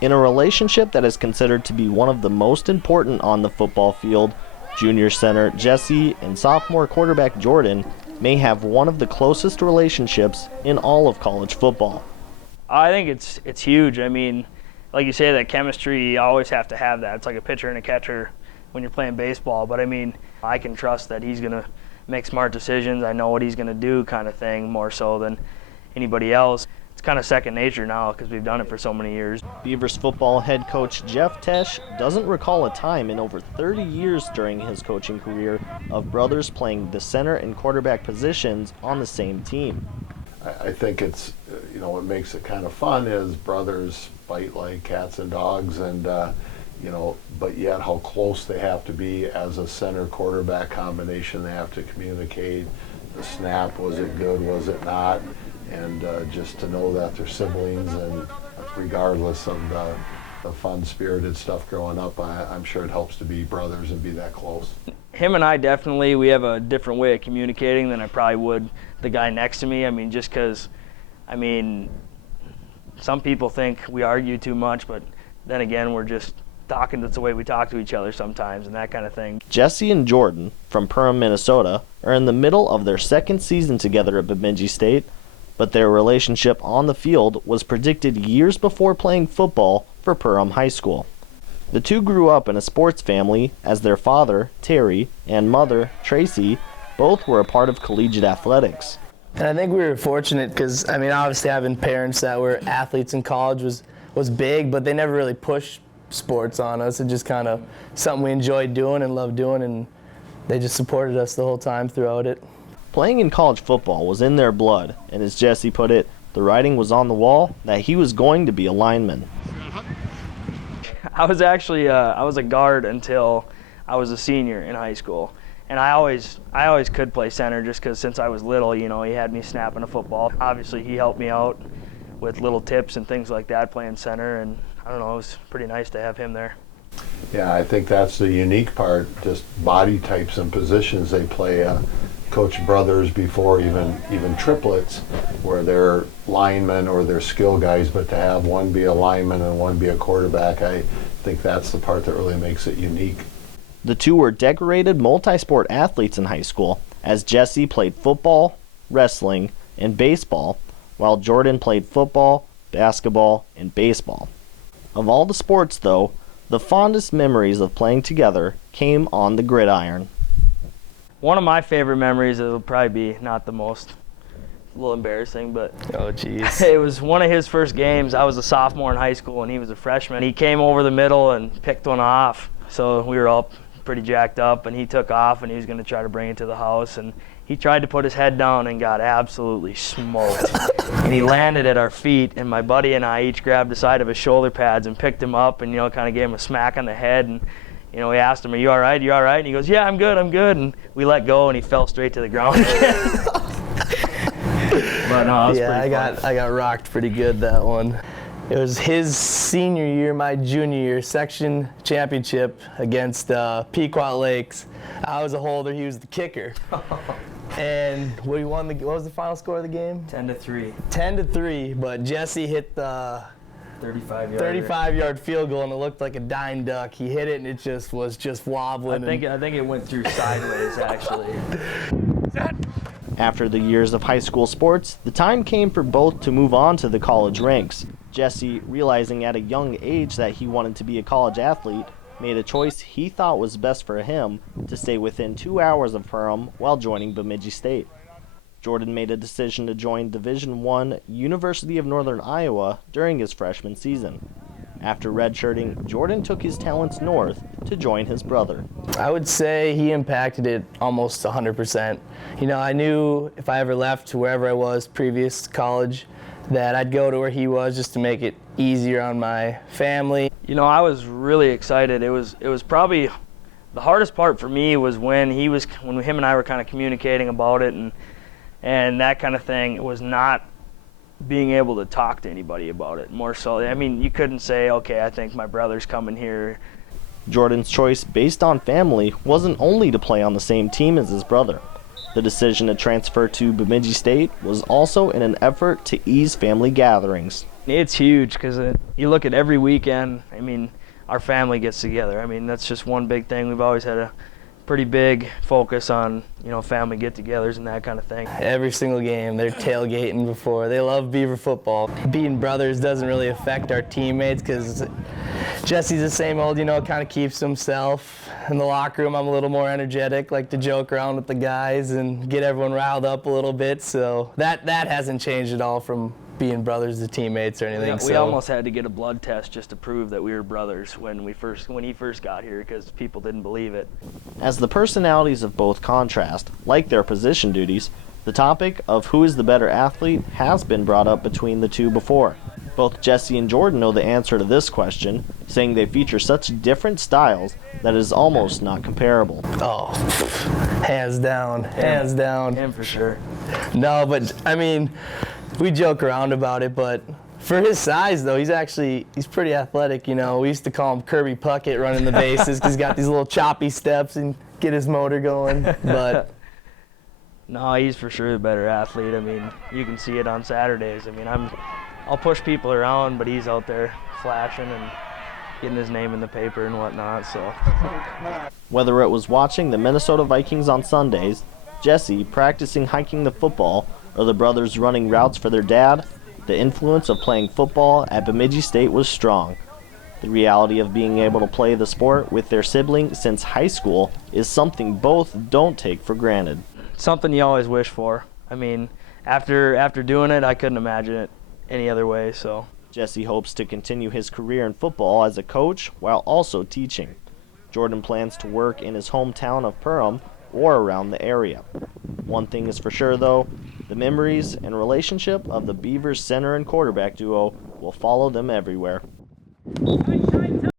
In a relationship that is considered to be one of the most important on the football field, junior center Jesse and sophomore quarterback Jordan may have one of the closest relationships in all of college football. I think it's huge. I mean, like you say, that chemistry, you always have to have that. It's like a pitcher and a catcher when you're playing baseball. But I mean, I can trust that he's going to make smart decisions. I know what he's going to do kind of thing, more so than anybody else. It's kind of second nature now because we've done it for so many years. Beavers football head coach Jeff Tesh doesn't recall a time in over 30 years during his coaching career of brothers playing the center and quarterback positions on the same team. I think it's, what makes it kind of fun is brothers fight like cats and dogs, and but yet how close they have to be as a center quarterback combination. They have to communicate. The snap, was it good, was it not? And just to know that they're siblings, and regardless of the fun-spirited stuff growing up, I'm sure it helps to be brothers and be that close. Him and I definitely, we have a different way of communicating than I probably would the guy next to me. I mean, just because, some people think we argue too much, but then again, we're just talking. That's the way we talk to each other sometimes and that kind of thing. Jesse and Jordan from Perham, Minnesota, are in the middle of their second season together at Bemidji State, but their relationship on the field was predicted years before playing football for Perham High School. The two grew up in a sports family as their father, Terry, and mother, Tracy, both were a part of collegiate athletics. And I think we were fortunate because, obviously having parents that were athletes in college was big, but they never really pushed sports on us. It just kind of something we enjoyed doing and loved doing, and they just supported us the whole time throughout it. Playing in college football was in their blood, and as Jesse put it, the writing was on the wall that he was going to be a lineman. I was actually I was a guard until I was a senior in high school, and I always could play center just because since I was little, he had me snapping a football. Obviously, he helped me out with little tips and things like that playing center, and I don't know, it was pretty nice to have him there. Yeah, I think that's the unique part, just body types and positions they play. Coach brothers before even triplets, where they're linemen or they're skill guys, but to have one be a lineman and one be a quarterback, I think that's the part that really makes it unique. The two were decorated multi-sport athletes in high school, as Jesse played football, wrestling, and baseball, while Jordan played football, basketball, and baseball. Of all the sports, though, the fondest memories of playing together came on the gridiron. One of my favorite memories, it'll probably be not the most, a little embarrassing, but oh geez, it was one of his first games. I was a sophomore in high school and he was a freshman. He came over the middle and picked one off, so we were all pretty jacked up, and he took off and he was going to try to bring it to the house, and he tried to put his head down and got absolutely smoked. And he landed at our feet, and my buddy and I each grabbed the side of his shoulder pads and picked him up and kind of gave him a smack on the head, and we asked him, "Are you all right? You all right?" And he goes, "Yeah, I'm good, I'm good." And we let go, and he fell straight to the ground again. But no, it was I got rocked pretty good that one. It was his senior year, my junior year, section championship against Pequot Lakes. I was a holder, he was the kicker. And we won what was the final score of the game? 10-3. 10-3, but Jesse hit the 35-yard field goal, and it looked like a dime duck. He hit it, and it just was wobbling. I think it went through sideways, actually. After the years of high school sports, the time came for both to move on to the college ranks. Jesse, realizing at a young age that he wanted to be a college athlete, made a choice he thought was best for him to stay within 2 hours of Perham while joining Bemidji State. Jordan made a decision to join Division I University of Northern Iowa during his freshman season. After redshirting, Jordan took his talents north to join his brother. I would say he impacted it almost 100%. I knew if I ever left to wherever I was previous to college that I'd go to where he was just to make it easier on my family. I was really excited. It was probably the hardest part for me was when him and I were kind of communicating about it and that kind of thing. It was not being able to talk to anybody about it. More so, you couldn't say, okay, I think my brother's coming here. Jordan's choice based on family wasn't only to play on the same team as his brother. The decision to transfer to Bemidji State was also in an effort to ease family gatherings. It's huge because you look at every weekend, I mean, our family gets together. I mean, that's just one big thing. We've always had a pretty big focus on, family get-togethers and that kind of thing. Every single game, they're tailgating before. They love Beaver football. Being brothers doesn't really affect our teammates because Jesse's the same old, kind of keeps himself. In the locker room, I'm a little more energetic, like to joke around with the guys and get everyone riled up a little bit. So that hasn't changed at all from being brothers to teammates or anything. We almost had to get a blood test just to prove that we were brothers when he first got here because people didn't believe it. As the personalities of both contrast, like their position duties, the topic of who is the better athlete has been brought up between the two before. Both Jesse and Jordan know the answer to this question, saying they feature such different styles that it is almost not comparable. Oh, hands down, hands down. Him for sure. No, but I mean, we joke around about it, but for his size, though, he's pretty athletic, We used to call him Kirby Puckett running the bases because he's got these little choppy steps and get his motor going, but... No, he's for sure the better athlete. I mean, you can see it on Saturdays. I mean, I'll push people around, but he's out there flashing and getting his name in the paper and whatnot, so... Whether it was watching the Minnesota Vikings on Sundays, Jesse practicing hiking the football, or the brothers running routes for their dad, the influence of playing football at Bemidji State was strong. The reality of being able to play the sport with their sibling since high school is something both don't take for granted. Something you always wish for. I mean, after doing it, I couldn't imagine it any other way, so. Jesse hopes to continue his career in football as a coach while also teaching. Jordan plans to work in his hometown of Perham or around the area. One thing is for sure, though, the memories and relationship of the Beavers center and quarterback duo will follow them everywhere.